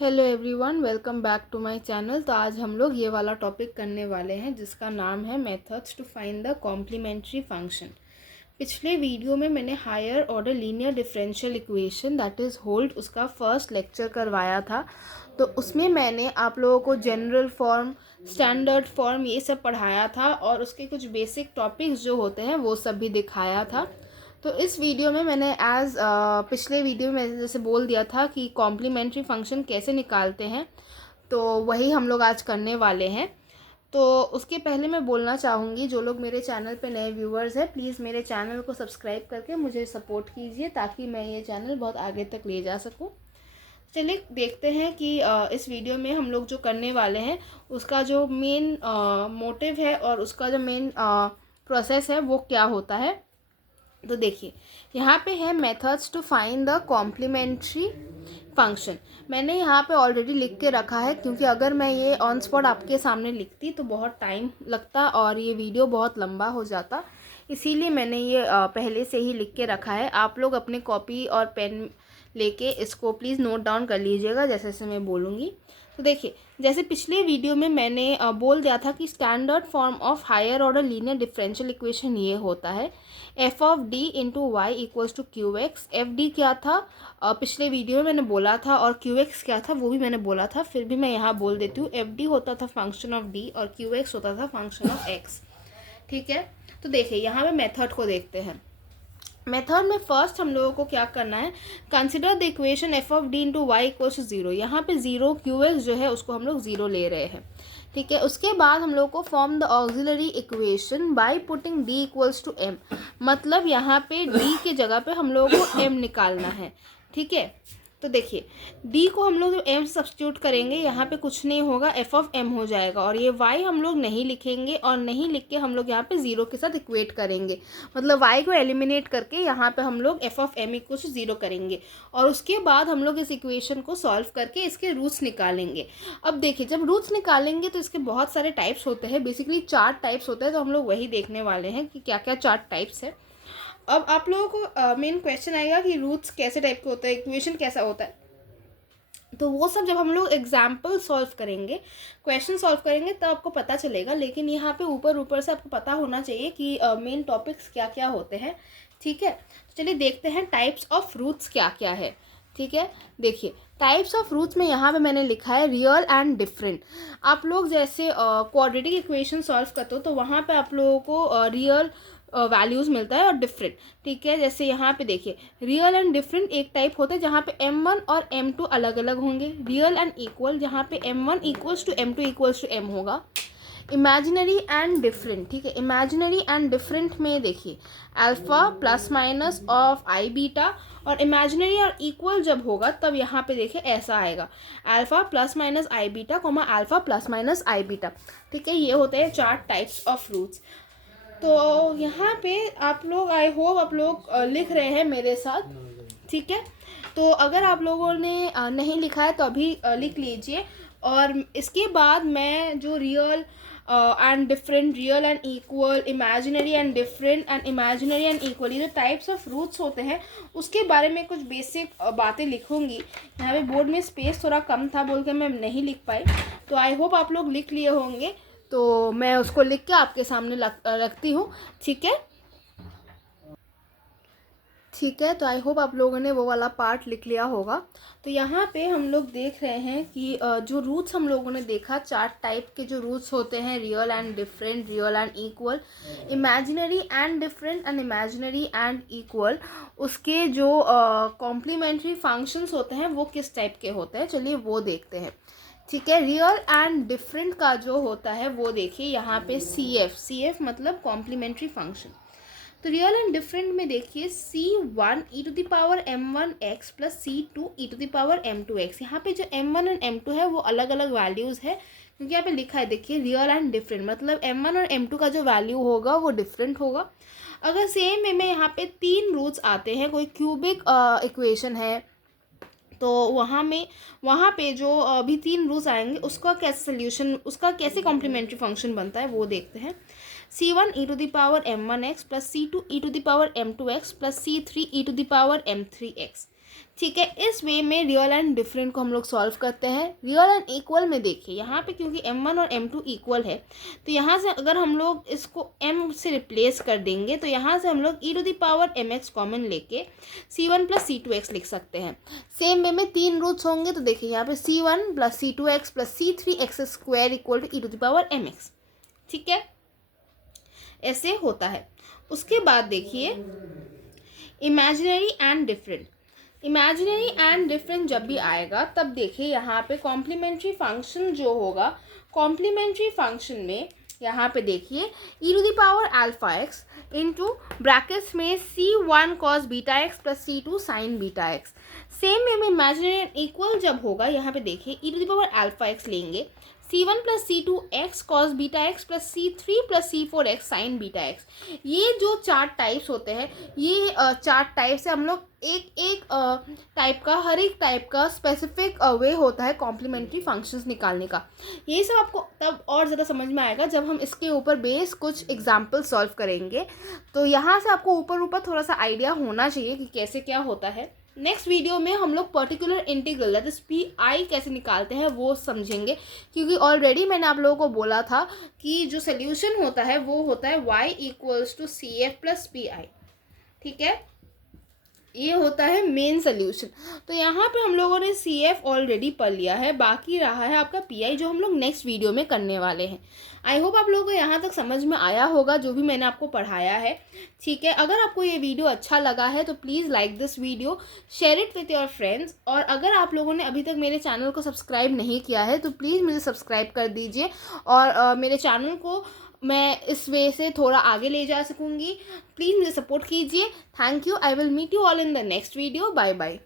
Hello everyone, welcome back to my channel. तो आज हम लोग ये वाला टॉपिक करने वाले हैं जिसका नाम है methods to find the complementary function. पिछले वीडियो में मैंने higher order linear differential equation that is hold उसका फर्स्ट लेक्चर करवाया था। तो उसमें मैंने आप लोगों को जनरल फॉर्म, स्टैंडर्ड फॉर्म ये सब पढ़ाया था और उसके कुछ बेसिक टॉपिक्स जो होते हैं वो सब भी दिखाया था। तो इस वीडियो में मैंने पिछले वीडियो में मैंने जैसे बोल दिया था कि कॉम्प्लीमेंट्री फंक्शन कैसे निकालते हैं, तो वही हम लोग आज करने वाले हैं। तो उसके पहले मैं बोलना चाहूँगी, जो लोग मेरे चैनल पे नए व्यूवर्स हैं, प्लीज़ मेरे चैनल को सब्सक्राइब करके मुझे सपोर्ट कीजिए ताकि मैं ये चैनल बहुत आगे तक ले जा सकूँ। चलिए देखते हैं कि इस वीडियो में हम लोग जो करने वाले हैं उसका जो मेन मोटिव है और उसका जो मेन प्रोसेस है वो क्या होता है। तो देखिए यहाँ पे है methods to find the complementary function. मैंने यहाँ पे ऑलरेडी लिख के रखा है क्योंकि अगर मैं ये ऑन स्पॉट आपके सामने लिखती तो बहुत टाइम लगता और ये वीडियो बहुत लंबा हो जाता, इसीलिए मैंने ये पहले से ही लिख के रखा है। आप लोग अपने कॉपी और पेन लेके इसको प्लीज़ नोट डाउन कर लीजिएगा जैसे जैसे मैं बोलूँगी। तो देखिए, जैसे पिछले वीडियो में मैंने बोल दिया था कि standard form of higher order linear differential equation ये होता है F of D into Y equals to Q X. F D क्या था पिछले वीडियो में मैंने बोला था, और क्यू एक्स क्या था वो भी मैंने बोला था, फिर भी मैं यहाँ बोल देती हूँ। एफ डी होता था फंक्शन ऑफ डी और क्यू एक्स होता था फंक्शन ऑफ एक्स। ठीक है, तो देखिए यहाँ पे मेथड को देखते हैं। मेथड में फर्स्ट हम लोगों को क्या करना है, consider the equation F of D into Y equals to zero. यहाँ पे जीरो क्यू एक्स जो है उसको हम लोग जीरो ले रहे हैं। ठीक है, उसके बाद हम लोग को form the auxiliary equation by putting D equals to M. मतलब यहाँ पे डी के जगह पे हम लोगों को एम निकालना है। ठीक है, तो देखिए d को हम लोग जब m से सब्स्टिट्यूट करेंगे यहाँ पे कुछ नहीं होगा, f ऑफ m हो जाएगा। और ये y हम लोग नहीं लिखेंगे और नहीं लिख के हम लोग यहाँ पे ज़ीरो के साथ इक्वेट करेंगे। मतलब y को एलिमिनेट करके यहाँ पे हम लोग f of m equal to zero करेंगे और उसके बाद हम लोग इस इक्वेशन को सॉल्व करके इसके रूट्स निकालेंगे। अब देखिए, जब रूट्स निकालेंगे तो इसके बहुत सारे टाइप्स होते हैं, बेसिकली 4 टाइप्स होते हैं। तो हम लोग वही देखने वाले हैं कि क्या क्या 4 टाइप्स है। अब आप लोगों को मेन क्वेश्चन आएगा कि रूट्स कैसे टाइप के होते हैं, इक्वेशन कैसा होता है। तो वो सब जब हम लोग एग्जाम्पल सॉल्व करेंगे, क्वेश्चन सॉल्व करेंगे तब आपको पता चलेगा। लेकिन यहाँ पे ऊपर से आपको पता होना चाहिए कि मेन टॉपिक्स क्या क्या होते हैं। ठीक है, तो चलिए देखते हैं टाइप्स ऑफ रूट्स क्या क्या है। ठीक है, देखिए टाइप्स ऑफ रूट्स में यहाँ पे मैंने लिखा है रियल एंड डिफरेंट। आप लोग जैसे क्वाड्रेटिक इक्वेशन सॉल्व करते हो तो वहाँ पे आप लोगों को रियल वैल्यूज़ मिलता है और डिफरेंट। ठीक है, जैसे यहाँ पे देखिए रियल एंड डिफरेंट एक टाइप होता है जहाँ पे m1 और m2 अलग अलग होंगे। रियल एंड इक्वल जहाँ पे m1 equals to m2 equals to m होगा। इमेजिनरी एंड डिफरेंट, ठीक है, इमेजिनरी एंड डिफरेंट में देखिए alpha plus minus of i beta, और इमेजिनरी और इक्वल जब होगा तब यहाँ पे देखिए ऐसा आएगा alpha plus minus i beta comma alpha plus minus i beta. ठीक है, ये होते हैं 4 टाइप्स ऑफ रूट्स। तो यहाँ पे आप लोग, आई होप आप लोग लिख रहे हैं मेरे साथ। ठीक है, तो अगर आप लोगों ने नहीं लिखा है तो अभी लिख लीजिए। और इसके बाद मैं जो real and different, real and equal, imaginary and different and imaginary and equal, ये जो टाइप्स ऑफ रूट्स होते हैं उसके बारे में कुछ बेसिक बातें लिखूंगी। यहाँ पे बोर्ड में स्पेस थोड़ा कम था बोल के मैं नहीं लिख पाई, तो आई होप आप लोग लिख लिए होंगे। तो मैं उसको लिख के आपके सामने रखती हूँ। ठीक है, ठीक है, तो आई होप आप लोगों ने वो वाला पार्ट लिख लिया होगा। तो यहाँ पे हम लोग देख रहे हैं कि जो रूट्स हम लोगों ने देखा, 4 टाइप के जो रूट्स होते हैं, real and different, real and equal, imaginary and different and imaginary and equal. उसके जो कॉम्प्लीमेंट्री फंक्शंस होते हैं वो किस टाइप के होते हैं, चलिए वो देखते हैं। ठीक है, रियल एंड डिफरेंट का जो होता है वो देखिए यहाँ पे सी एफ मतलब कॉम्प्लीमेंट्री फंक्शन। तो रियल एंड डिफरेंट में देखिए c1 e to the power m1x plus c2 e to the power m2x। यहाँ पे जो m1 और m2 है वो अलग अलग वैल्यूज़ है क्योंकि यहाँ पे लिखा है देखिए रियल एंड डिफरेंट, मतलब m1 और m2 का जो वैल्यू होगा वो डिफरेंट होगा। अगर सेम वे में यहाँ पे 3 रूट्स आते हैं, कोई क्यूबिक इक्वेशन है तो वहाँ पे जो अभी 3 रूट्स आएंगे उसका कैसे सोल्यूशन, उसका कैसे कॉम्प्लीमेंट्री फंक्शन बनता है वो देखते हैं। c1 e to the power m1x plus c2 e to the power m2x plus c3 e to the power m3x। ठीक है। इस वे में रियल एंड डिफरेंट को हम लोग सॉल्व करते हैं। रियल एंड इक्वल में देखिए यहाँ पे क्योंकि m1 और m2 इक्वल है, तो यहाँ से अगर हम लोग इसको m से रिप्लेस कर देंगे तो यहाँ से हम लोग e⁻mx कॉमन लेके c1 + c2x लिख सकते हैं। सेम वे में 3 रूट्स होंगे, तो देखिए यहाँ पे c1 + c2x + c3x² = e⁻mx। ठीक है, ऐसे होता है। उसके बाद देखिए imaginary and different. Imaginary and different जब भी आएगा तब देखिए यहाँ पे कॉम्प्लीमेंट्री फंक्शन जो होगा, कॉम्प्लीमेंट्री फंक्शन में यहाँ पे देखिए e⁻x इंटू ब्रैकेट्स में c1 cos βx + c2 sin βx। Same में इमेजिनरी एंड इक्वल जब होगा यहाँ पे देखिए e⁻x लेंगे, c1 + c2x cos βx + c3 + c4x sin βx। ये जो 4 टाइप्स होते हैं, ये 4 टाइप से हम लोग एक टाइप का, हर एक टाइप का स्पेसिफिक वे होता है कॉम्प्लीमेंट्री फंक्शंस निकालने का। यही सब आपको तब और ज़्यादा समझ में आएगा जब हम इसके ऊपर बेस कुछ एग्जाम्पल सॉल्व करेंगे। तो यहाँ से आपको ऊपर थोड़ा सा आइडिया होना चाहिए कि कैसे क्या होता है। नेक्स्ट वीडियो में हम लोग particular integral that is P कैसे निकालते हैं वो समझेंगे, क्योंकि ऑलरेडी मैंने आप लोगों को बोला था कि जो सोल्यूशन होता है वो होता है y = CF + PI। ठीक है, ये होता है मेन सोल्यूशन। तो यहाँ पे हम लोगों ने CF ऑलरेडी पढ़ लिया है, बाकी रहा है आपका PI जो हम लोग नेक्स्ट वीडियो में करने वाले हैं। आई होप आप लोगों को यहाँ तक समझ में आया होगा जो भी मैंने आपको पढ़ाया है। ठीक है, अगर आपको ये वीडियो अच्छा लगा है तो please like this video, share it with your friends. और अगर आप लोगों ने अभी तक मेरे चैनल को सब्सक्राइब नहीं किया है तो प्लीज़ मुझे सब्सक्राइब कर दीजिए, और मेरे चैनल को मैं इस वे से थोड़ा आगे ले जा सकूँगी। प्लीज़ मुझे सपोर्ट कीजिए। Thank you. I will meet you all in the next video. Bye bye.